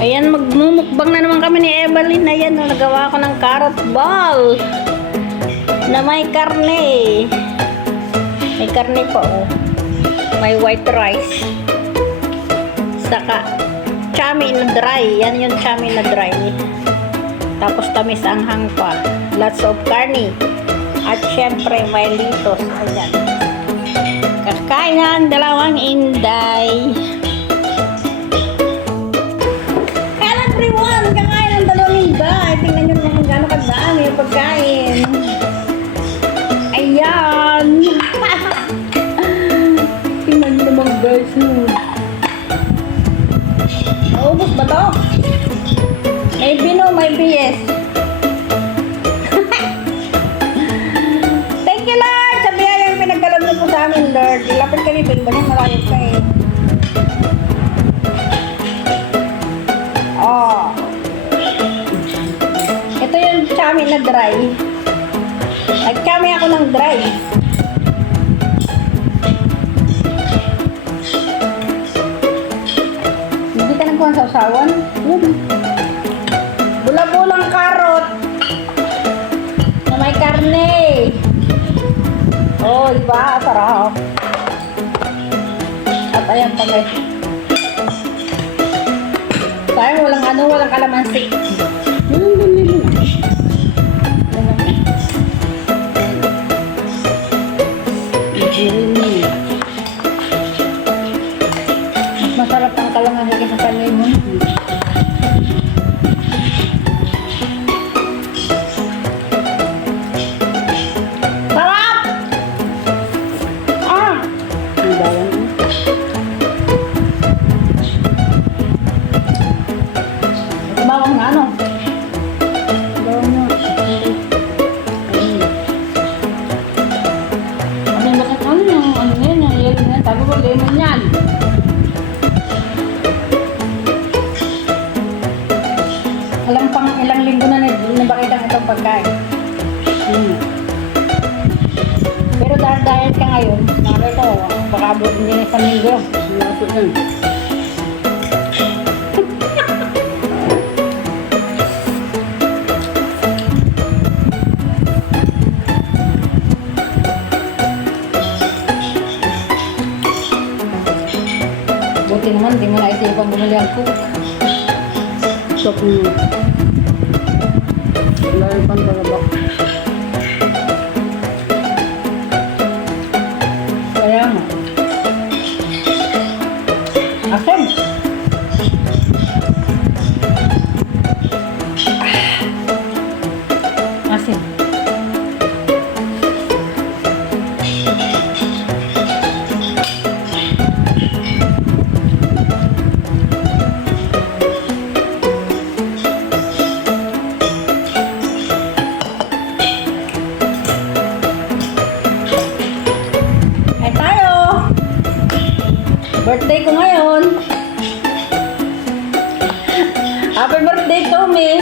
Ayan, magmumukbang na naman kami ni Evelyn. Ayan, nagawa ko ng carrot ball na may karne. May karne pa, oh. May white rice. Saka, chami na dry. Yan yung chami na dry. Tapos tamis anghang pa. Lots of karne. At syempre, may litos. Ayan. Kakain ng dalawang inday. Everyone, kakain ng dalawang inday. Tingnan nyo naman gano'n kadami yung pagkain. Ayan. Tingnan nyo naman guys. Naubos ba to? Maybe no, maybe yes. Thank you Lord sa biyayang pinagkaloob niyo po sa amin Lord. Ilapit ka ni Bilbanin, malayo ka eh. Oh. Ito yung chami na dry. Nag-chami ako ng dry. Hindi ka nagkuhan sa usawan? Bula-bulang karot na may karne. Oh, diba? Sarap. At ayan pa guys. Sayang walang kalamansi. Mas masarap ang kalamansi kaysa sa lemon. Sarap! Ah! Ang dawan. Bawang na ano? Bawang na. Ano bakit ano yung ano yan? Yung yellow na. Sabi ko lemon yan. Ilang linggo na nabakitang itong pagkain. Pero dahil diet ka ngayon, nakakita ko, baka abot hindi na isang linggo. Sinasot yan. Buti naman, di mo na isipang bumili ang cook. So, lalo pang talaga. Kaya nga. Asin. Asin. Birthday ko ngayon. Happy birthday to me.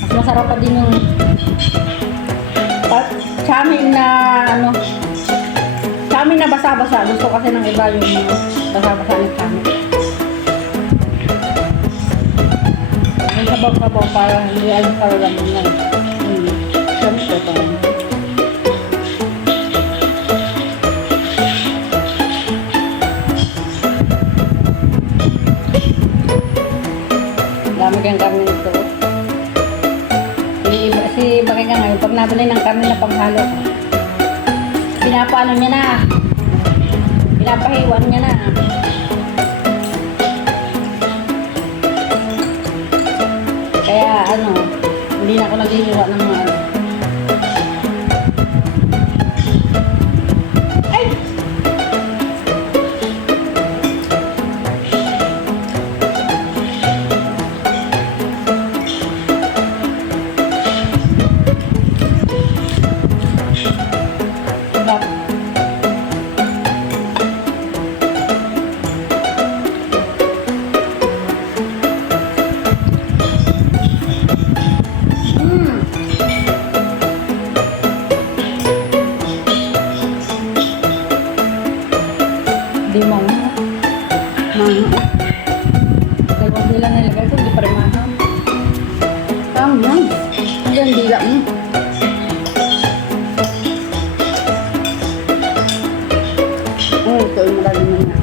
Mas masarap pa din yung chami na ano. Kami na basa-basa. Gusto kasi ng iba yung basa-basa ng kami. Yung sabaw-sabaw para hindi alam talaga mo na. Kami ko pa. Dami kang kami nito. Si Bakay ka ngayon, pag nabili ng kami na panghalo ko, pinapaano niya na. Pinapahiwan niya na. Kaya ano, hindi na ako naghihirwa ng mga ano. Ay! Dalawang dila na ilagay ko, hindi pa rin mahal. Tama yan. Hanggang dila mo. Oh, ito yung malalim na nga.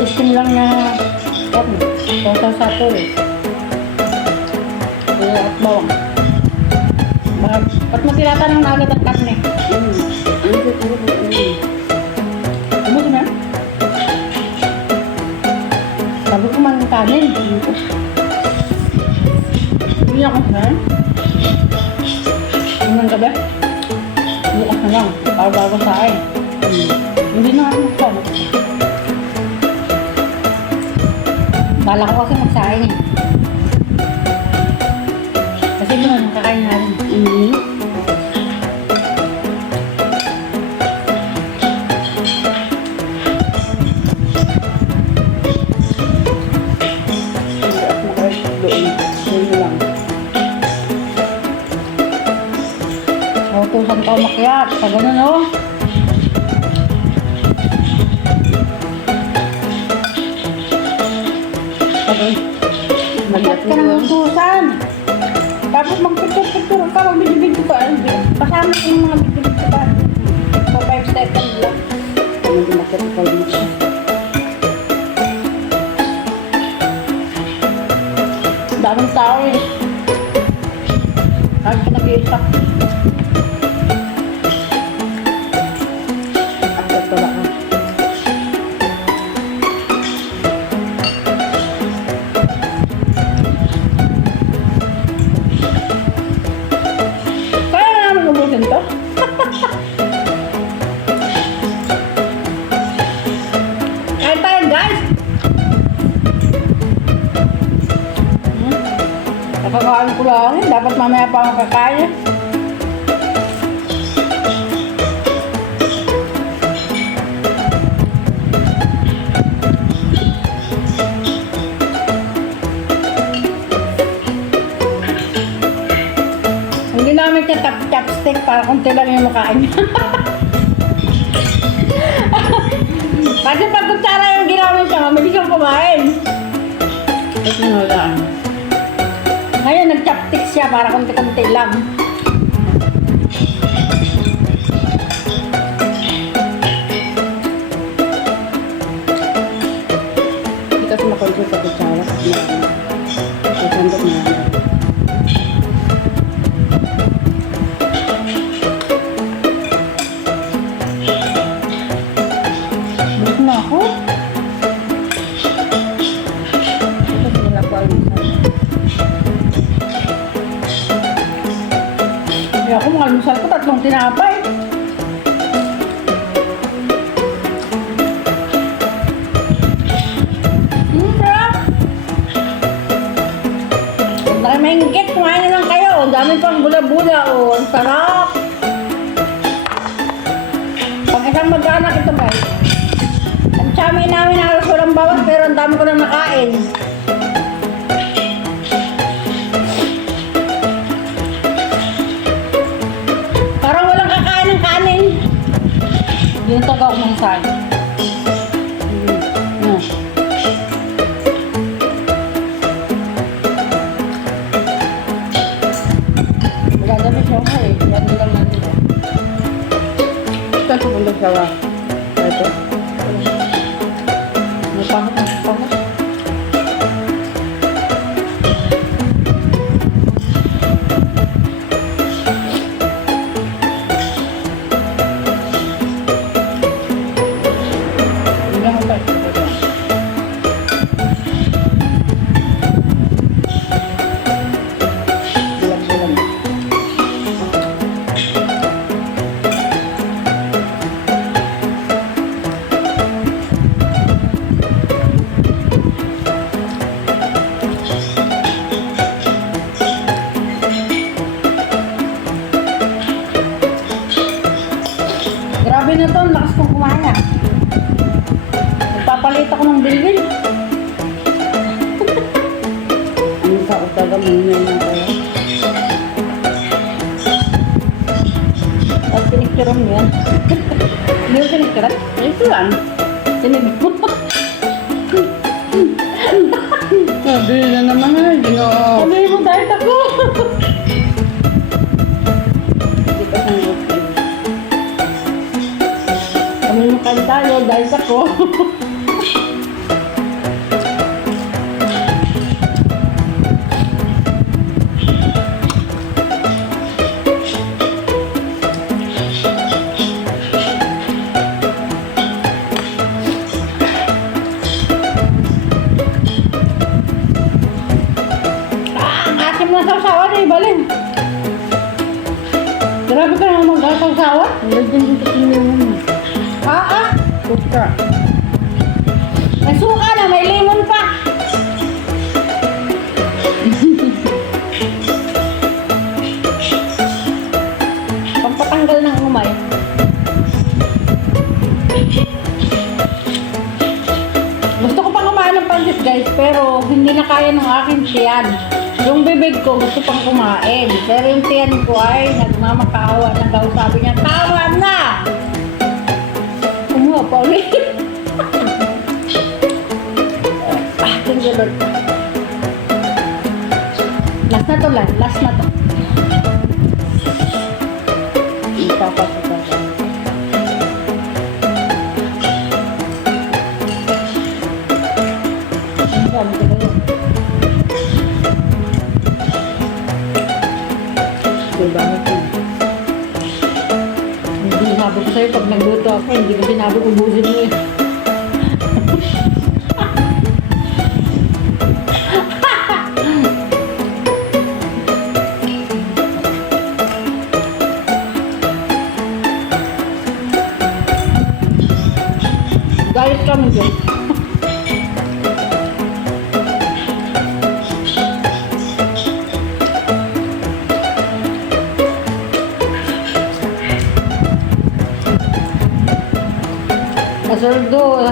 Istim lang na total sa ito eh. Kaya at bawang. Ba't mo tinatanong na agad ang karne? Ano na? Sabi ko man kanin. Hindi ako saan. Anong gabi? Bukas na lang. Para bago sa akin. Hindi na ako magsabi. Bala ko kasi magsahin eh. Kasi doon, nakakain na rin. Utusan ka umakyat. Sa ganun, oh. Ba't ka nang utusan? Tapos magpicture-picture ka, magbidyo-bidyo ka. Pasama ko yung mga bidyo-bidyo ka. So, 5 seconds lang. Ano din nakita dito? Daming tao eh. Kahit ka nag-iisa. Akit ko lang. Kaya na namin ubusin to. Kain tayo guys! Nakakain ko lang eh. Dapat mamaya pa akong kakain. Hindi namin siya chopstick para konti lang yung makain niya. Kasi pag kutsara yung ginamit siya, mabilis yung kumain. Ito na lang. Ngayon, nag-chopstick siya para konti-konti lang. Hindi kasi makontrol sa kutsara. Sasandok na lang. Bukas na ako. Ito sila ko almusal. Hindi ako mga almusal ko, 3 tinapay. Sarap! Huwag na kayo maingit, kumain na lang kayo. Ang dami pang bula-bula, oh. Ang sarap! Pag isang mag-anak ito, guys. Ang chami namin halos walang bawas, pero ang dami ko na nakain. Parang walang kakain ng kanin. Yung taga umangsay. Magagami siya ko eh. Yan nilang nandito. Saan ko bulag siya ba? Ito. May pangit na pangit. Hindi mo pa. Bulag-bulag. Grabe na to, ang lakas kong kumain ah. Nagpapalit ako ng bilbil. Ano sa utaga mo na tayo? Tapos pinicturean mo yan. Hindi mo pinicturean? Ito lang. Tinibig mo. Sabi na naman nga, ginoo. Sabi mo dahil ako. Hindi pa siyang okay. Sabi mo kain tayo dahil ako. Ang asim na sausawan eh, balin. Grabe ka naman mag-sausawan. Lagyan dito sa lemon. Suka. May suka na, may lemon pa. Pampatanggal ng umay. Gusto ko pang kumain ng pansit guys, pero hindi na kaya ng aking tiyan. Yung bibig ko gusto pang kumain, pero yung tiyan ko ay nagmamakaawa na daw. Sabi niya, tama na! Kumuha pa ulit. Thank you Lord. Last na to lang, last na to. Ipapasok ka. Ang dami ko na yun. Diba? Hindi sabi ko sa'yo pag nagluto ako, hindi ko sinabi ubusin mo eh. Diet kami dyan.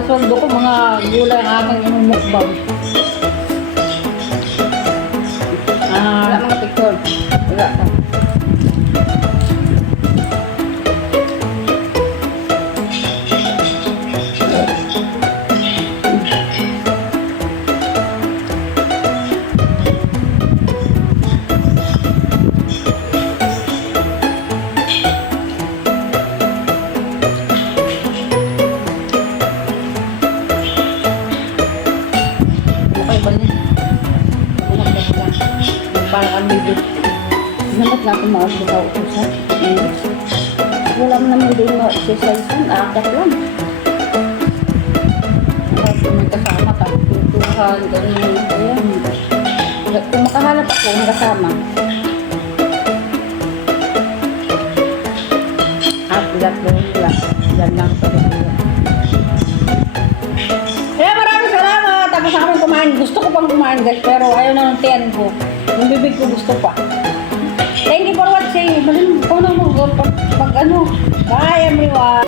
Nasoldo ko mga gulay ang aking inumukbang. Wala mga picture. Wala ka. Okay ba niya? Parang ang video. Namat na ako makakita ko sa English. Wala mo naman din ma-exercise yun. Akat lang. Tapos may kasama, tapos tutuhan, ganyan. Ayan. Kung makahanap ako, ang kasama. At lahat lang wala. Yan lang pa rin yun. Kaya maraming salamat. Tapos sa akin kumain. Gusto ko pang kumain guys, pero ayaw na ng tiyan ko. Yung bibig ko gusto pa. Thank you for watching. Malim ko na mo pag ano. Bye everyone.